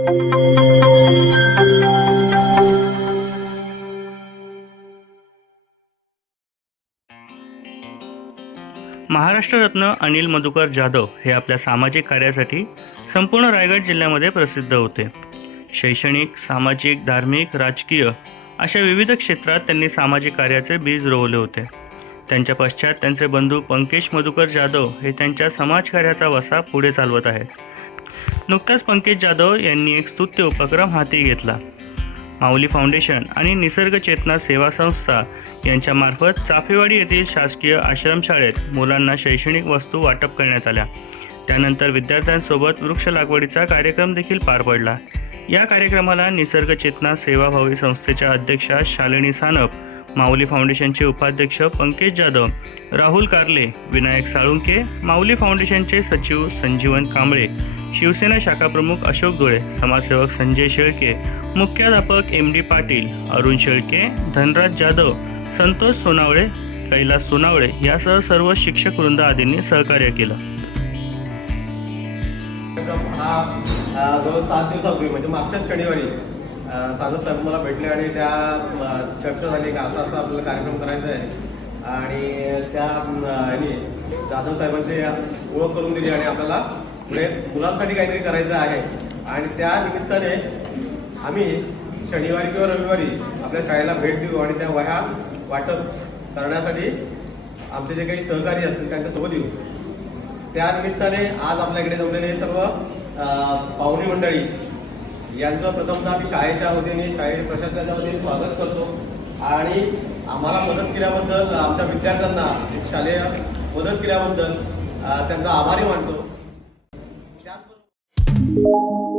महाराष्ट्ररत्न अनिल मधुकर जाधव हे आपल्या सामाजिक कार्यासाठी संपूर्ण रायगड जिल्ह्यामध्ये प्रसिद्ध होते. शैक्षणिक सामाजिक धार्मिक राजकीय अशा विविध क्षेत्रात त्यांनी सामाजिक कार्याचे बीज रोवले होते. त्यांच्या पश्चात त्यांचे बंधू पंकेश मधुकर जाधव हे त्यांच्या समाजकार्याचा वसा पुढे चालवत आहेत. नुकताच पंकज जाधव यांनी एक स्तुत्य उपक्रम हाती घेतला. माऊली फाउंडेशन आणि निसर्ग चेतना सेवा संस्था यांच्यामार्फत चाफेवाडी येथील शासकीय आश्रमशाळेत मुलांना शैक्षणिक वस्तू वाटप करण्यात आल्या. त्यानंतर विद्यार्थ्यांसोबत वृक्ष लागवडीचा कार्यक्रम देखील पार पडला. या कार्यक्रमाला निसर्ग चेतना सेवाभावी संस्थेच्या अध्यक्षा शालिनी सानप माऊली फाउंडेशनचे उपाध्यक्ष पंकज जाधव राहुल कारले विनायक साळुंके माऊली फाउंडेशनचे सचिव संजीवन कांबळे शिवसेना शाखा प्रमुख अशोक धुळे समाजसेवक संजय शेळके मुख्याध्यापक एम डी पाटील अरुण शेळके धनराज जाधव संतोष सोनावळे कैलास सोनावळे यासह सर्व शिक्षक वृंद आदींनी सहकार्य केलं. हा जवळ सात दिवसापूर्वी म्हणजे मागच्याच शनिवारी साधू साहेब मला भेटले आणि त्या चर्चा झाली का असा असा आपल्याला कार्यक्रम करायचा आहे. आणि त्या अम, जाधव साहेबांची ओळख करून दिली आणि आपल्याला पुढे मुलांसाठी काहीतरी करायचं आहे. आणि त्या निमित्ताने आम्ही शनिवारी किंवा रविवारी आपल्या शाळेला भेट देऊ आणि त्या वह्या वाटप करण्यासाठी आमचे जे काही सहकारी असतील त्यांच्यासोबत येऊ. त्या निमित्ताने आज आपल्याकडे जमलेले सर्व पाहुणे मंडळी यांचं प्रथमतः आम्ही शाळेच्या वतीने शाळे प्रशासनाच्या वतीने स्वागत करतो. आणि आम्हाला मदत केल्याबद्दल आमच्या विद्यार्थ्यांना शालेय मदत केल्याबद्दल त्यांचा आभारी मानतो. त्याचबरोबर